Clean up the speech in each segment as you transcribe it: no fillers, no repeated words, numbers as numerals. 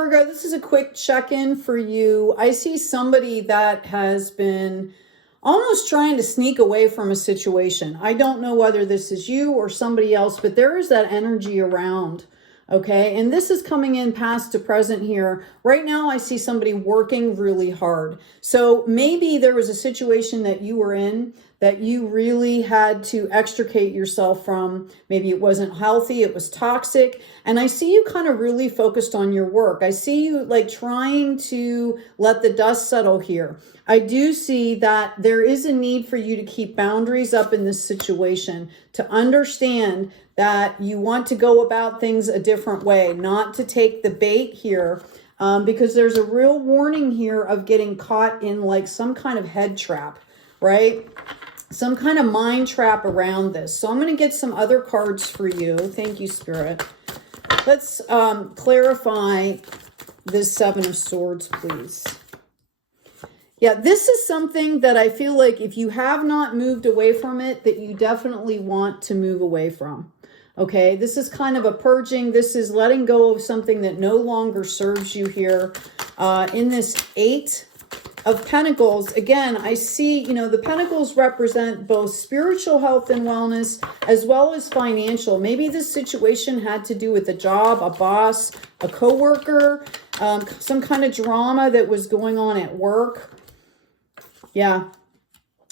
Virgo, this is a quick check-in for you. I see somebody that has been almost trying to sneak away from a situation. I don't know whether this is you or somebody else, but there is that energy around. Okay, and this is coming in past to present here. Right now, I see somebody working really hard. So maybe there was a situation that you were in that you really had to extricate yourself from. Maybe it wasn't healthy, it was toxic. And I see you kind of really focused on your work. I see you like trying to let the dust settle here. I do see that there is a need for you to keep boundaries up in this situation, to understand that you want to go about things a different way, not to take the bait here, because there's a real warning here of getting caught in like some kind of head trap, right? Some kind of mind trap around this. So I'm going to get some other cards for you. Thank you, Spirit. Let's clarify this Seven of Swords, please. Yeah, this is something that I feel like if you have not moved away from it, that you definitely want to move away from. Okay, this is kind of a purging. This is letting go of something that no longer serves you here. In this Eight of Pentacles, again, I see, you know, the Pentacles represent both spiritual health and wellness as well as financial. Maybe this situation had to do with a job, a boss, a coworker, some kind of drama that was going on at work. Yeah.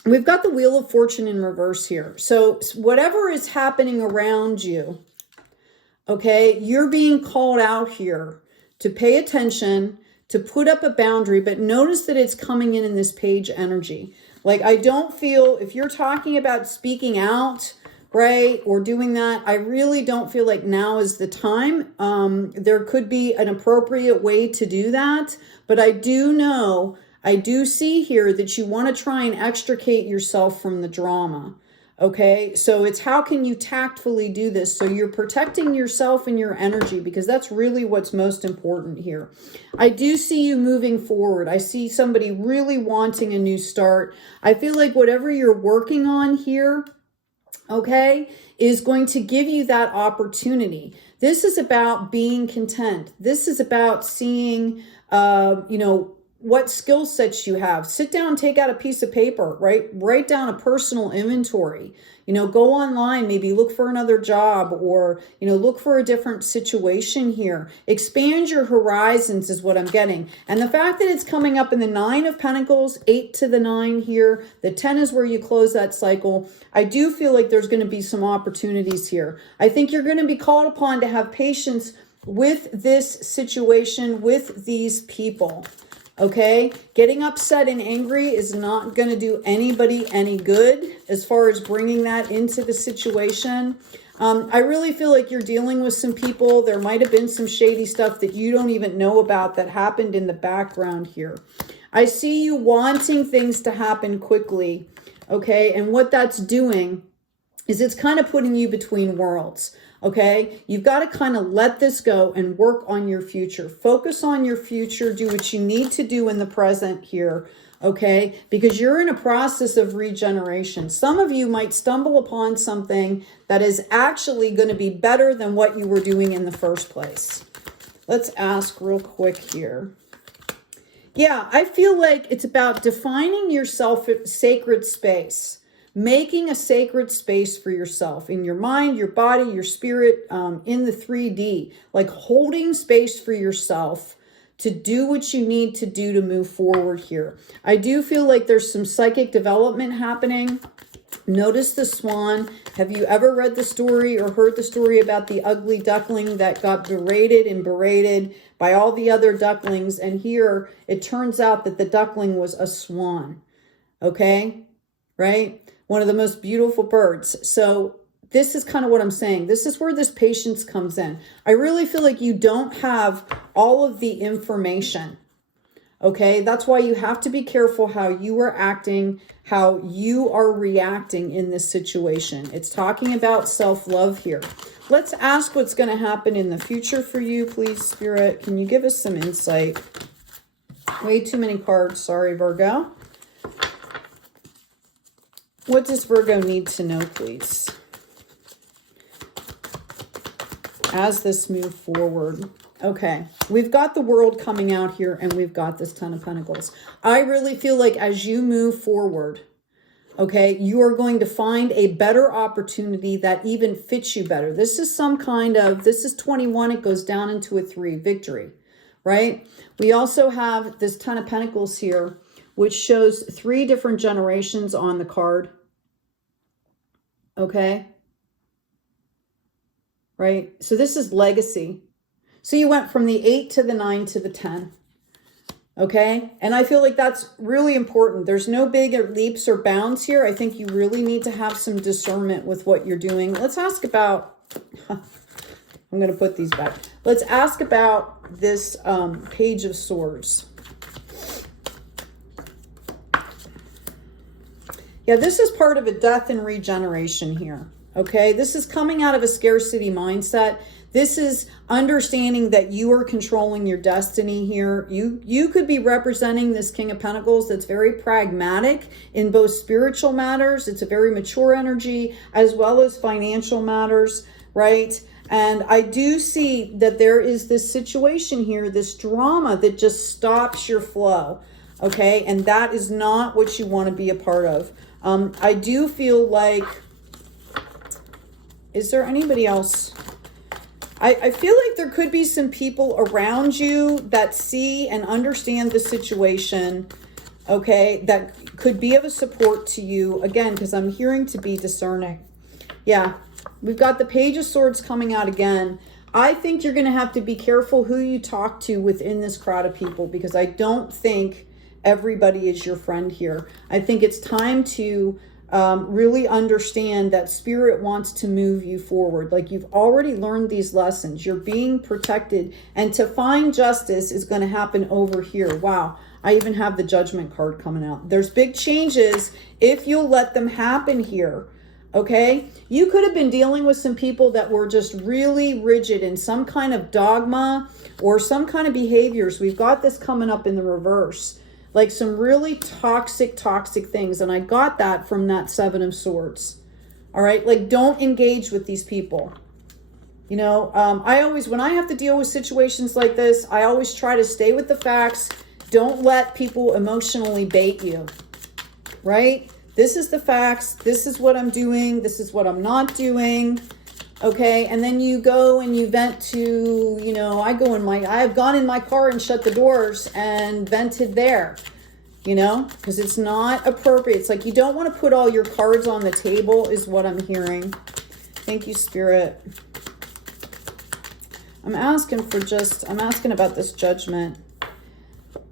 We've got the Wheel of Fortune in reverse here. So whatever is happening around you, okay, you're being called out here to pay attention, to put up a boundary, but notice that it's coming in this page energy. Like, I don't feel, if you're talking about speaking out, right, or doing that, I really don't feel like now is the time. There could be an appropriate way to do that, but I do see here that you want to try and extricate yourself from the drama. Okay, so it's how can you tactfully do this so you're protecting yourself and your energy, because that's really what's most important here. I do see you moving forward. I see somebody really wanting a new start. I feel like whatever you're working on here, okay, is going to give you that opportunity. This is about being content. This is about seeing, you know, what skill sets you have. Sit down, take out a piece of paper, right? Write down a personal inventory. You know, go online, maybe look for another job, or, you know, look for a different situation here. Expand your horizons is what I'm getting. And the fact that it's coming up in the Nine of Pentacles, 8 to the 9 here, the 10 is where you close that cycle. I do feel like there's going to be some opportunities here. I think you're going to be called upon to have patience with this situation, with these people. Okay, getting upset and angry is not going to do anybody any good as far as bringing that into the situation. I really feel like you're dealing with some people. There might have been some shady stuff that you don't even know about that happened in the background here. I see you wanting things to happen quickly. Okay, and what that's doing is it's kind of putting you between worlds. Okay, you've got to kind of let this go and work on your future. Focus on your future. Do what you need to do in the present here. Okay, because you're in a process of regeneration. Some of you might stumble upon something that is actually going to be better than what you were doing in the first place. Let's ask real quick here. Yeah, I feel like it's about defining yourself sacred space. Making a sacred space for yourself in your mind, your body, your spirit, in the 3D, like holding space for yourself to do what you need to do to move forward here. I do feel like there's some psychic development happening. Notice the swan. Have you ever read the story or heard the story about the ugly duckling that got berated and berated by all the other ducklings? And here it turns out that the duckling was a swan. Okay, right? One of the most beautiful birds. So this is kind of what I'm saying. This is where this patience comes in. I really feel like you don't have all of the information. Okay, that's why you have to be careful how you are acting, how you are reacting in this situation. It's talking about self-love here. Let's ask what's going to happen in the future for you, please, Spirit. Can you give us some insight? Way too many cards. Sorry, Virgo. What does Virgo need to know, please, as this moves forward? Okay, we've got the World coming out here, and we've got this Ten of Pentacles. I really feel like as you move forward, okay, you are going to find a better opportunity that even fits you better. This is some kind of, this is 21, it goes down into a 3, victory, right? We also have this Ten of Pentacles here, which shows 3 different generations on the card, okay? Right, so this is legacy. So you went from the 8 to the 9 to the 10. Okay. And I feel like that's really important. There's no big leaps or bounds here. I think you really need to have some discernment with what you're doing. Let's ask about, I'm going to put these back. Let's ask about this Page of Swords. Yeah, this is part of a death and regeneration here. Okay. This is coming out of a scarcity mindset. This is understanding that you are controlling your destiny here. You could be representing this King of Pentacles that's very pragmatic in both spiritual matters. It's a very mature energy as well as financial matters, right? And I do see that there is this situation here, this drama that just stops your flow, okay? And that is not what you want to be a part of. I do feel like, is there anybody else? I feel like there could be some people around you that see and understand the situation, okay, that could be of a support to you. Again, because I'm hearing to be discerning. Yeah, we've got the Page of Swords coming out again. I think you're going to have to be careful who you talk to within this crowd of people, because I don't think everybody is your friend here. I think it's time to really understand that Spirit wants to move you forward. Like, you've already learned these lessons. You're being protected, and to find justice is going to happen over here. Wow. I even have the Judgment card coming out. There's big changes if you'll let them happen here. Okay. You could have been dealing with some people that were just really rigid in some kind of dogma or some kind of behaviors. We've got this coming up in the reverse. Like some really toxic things. And I got that from that 7 of Swords. All right. Like, don't engage with these people. You know, I always, when I have to deal with situations like this, I always try to stay with the facts. Don't let people emotionally bait you. Right? This is the facts. This is what I'm doing. This is what I'm not doing. Okay. And then you go and you vent to, you know, I've gone in my car and shut the doors and vented there, you know, because it's not appropriate. It's like, you don't want to put all your cards on the table is what I'm hearing. Thank you, Spirit. I'm asking about this Judgment.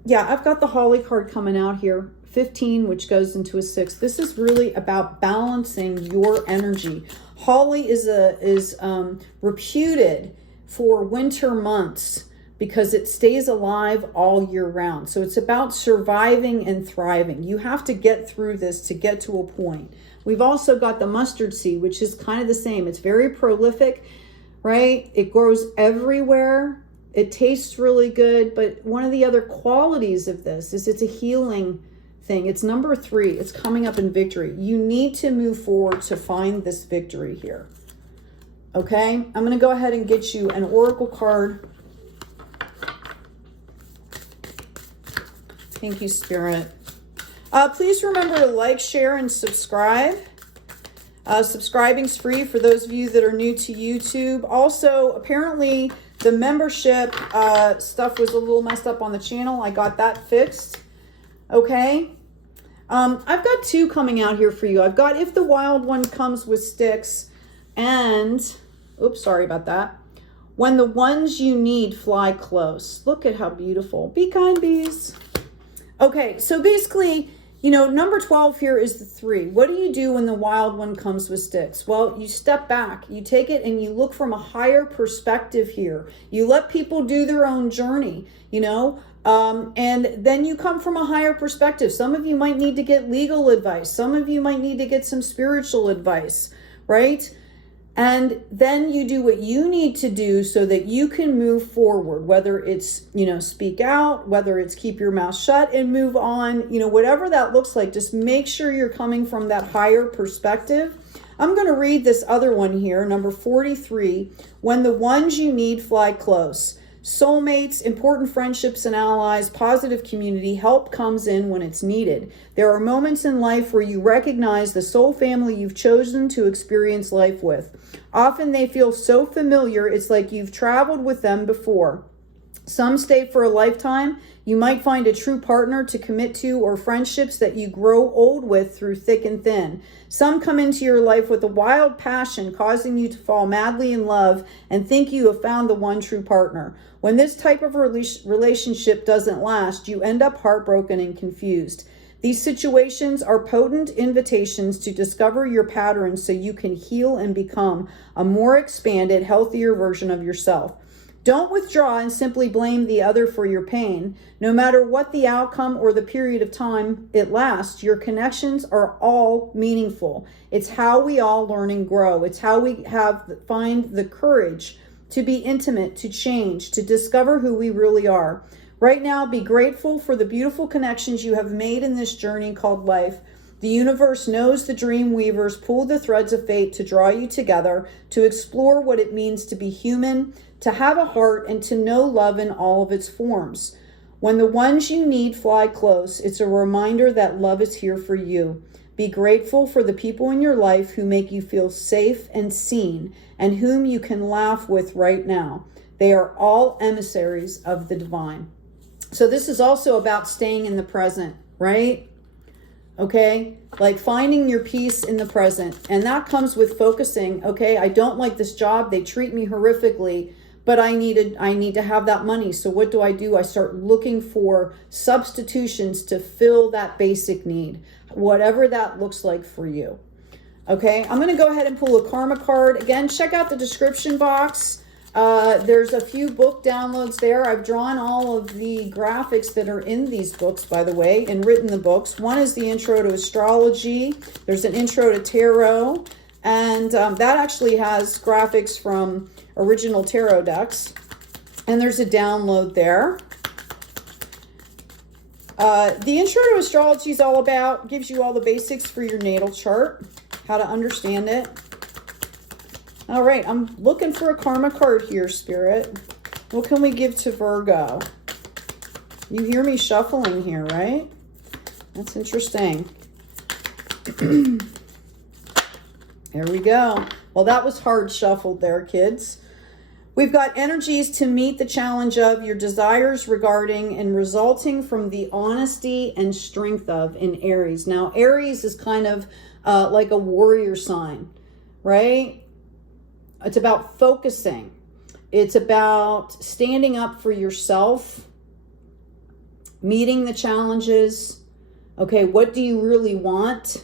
Yeah, I've got the Holly card coming out here. 15, which goes into a 6. This is really about balancing your energy. Holly is reputed for winter months because it stays alive all year round. So it's about surviving and thriving. You have to get through this to get to a point. We've also got the mustard seed, which is kind of the same. It's very prolific, right? It grows everywhere. It tastes really good. But one of the other qualities of this is it's a healing thing. It's number 3. It's coming up in victory. You need to move forward to find this victory here. Okay, I'm going to go ahead and get you an oracle card. Thank you, Spirit. Please remember to like, share, and subscribe. Subscribing's free for those of you that are new to YouTube. Also, apparently the membership stuff was a little messed up on the channel. I got that fixed. Okay. I've got 2 coming out here for you. I've got If the Wild One Comes with Sticks, and, oops, sorry about that. When the Ones You Need Fly Close. Look at how beautiful. Be kind, bees. Okay, so basically, you know, number 12 here is the 3. What do you do when the wild one comes with sticks? Well, you step back, you take it and you look from a higher perspective here. You let people do their own journey, you know, and then you come from a higher perspective. Some of you might need to get legal advice. Some of you might need to get some spiritual advice, right? And then you do what you need to do so that you can move forward, whether it's, you know, speak out, whether it's keep your mouth shut and move on, you know, whatever that looks like, just make sure you're coming from that higher perspective. I'm going to read this other one here, number 43, when the ones you need fly close. Soulmates, important friendships and allies, positive community, help comes in when it's needed. There are moments in life where you recognize the soul family you've chosen to experience life with. Often they feel so familiar, it's like you've traveled with them before. Some stay for a lifetime. You might find a true partner to commit to, or friendships that you grow old with through thick and thin. Some come into your life with a wild passion, causing you to fall madly in love and think you have found the one true partner. When this type of relationship doesn't last, you end up heartbroken and confused. These situations are potent invitations to discover your patterns so you can heal and become a more expanded, healthier version of yourself. Don't withdraw and simply blame the other for your pain. No matter what the outcome or the period of time it lasts, your connections are all meaningful. It's how we all learn and grow. It's how we find the courage to be intimate, to change, to discover who we really are. Right now, be grateful for the beautiful connections you have made in this journey called life. The universe knows the dream weavers pulled the threads of fate to draw you together, to explore what it means to be human, to have a heart, and to know love in all of its forms. When the ones you need fly close, it's a reminder that love is here for you. Be grateful for the people in your life who make you feel safe and seen, and whom you can laugh with right now. They are all emissaries of the divine. So this is also about staying in the present, right? Okay, like finding your peace in the present. And that comes with focusing, okay, I don't like this job. They treat me horrifically, but I need to have that money. So what do? I start looking for substitutions to fill that basic need, whatever that looks like for you. Okay, I'm going to go ahead and pull a karma card. Again, check out the description box. There's a few book downloads there. I've drawn all of the graphics that are in these books, by the way, and written the books. One is the intro to astrology. There's an intro to tarot. And that actually has graphics from original tarot decks. And there's a download there. The intro to astrology is all about, gives you all the basics for your natal chart, how to understand it. All right, I'm looking for a karma card here, Spirit. What can we give to Virgo? You hear me shuffling here, right? That's interesting. There we go. Well, that was hard shuffled there, kids. We've got energies to meet the challenge of your desires regarding and resulting from the honesty and strength of in Aries. Now, Aries is kind of like a warrior sign, right? It's about focusing. It's about standing up for yourself, meeting the challenges. Okay, what do you really want?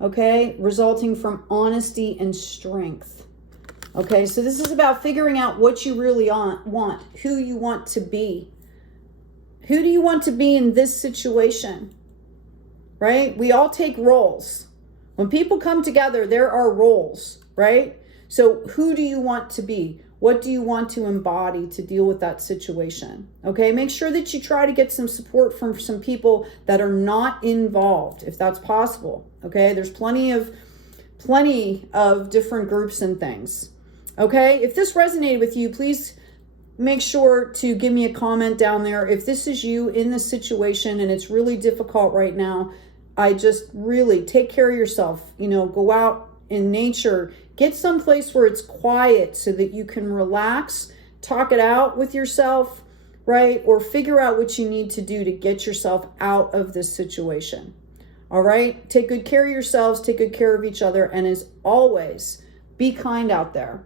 Okay, resulting from honesty and strength. Okay, so this is about figuring out what you really want, who you want to be. Who do you want to be in this situation? Right? We all take roles. When people come together, there are roles, right? So who do you want to be? What do you want to embody to deal with that situation? Okay, make sure that you try to get some support from some people that are not involved, if that's possible. Okay, there's plenty of different groups and things. Okay, if this resonated with you, please make sure to give me a comment down there. If this is you in this situation and it's really difficult right now, I just really take care of yourself. You know, go out in nature, get someplace where it's quiet so that you can relax, talk it out with yourself, right? Or figure out what you need to do to get yourself out of this situation. All right? Take good care of yourselves, take good care of each other, and as always, be kind out there.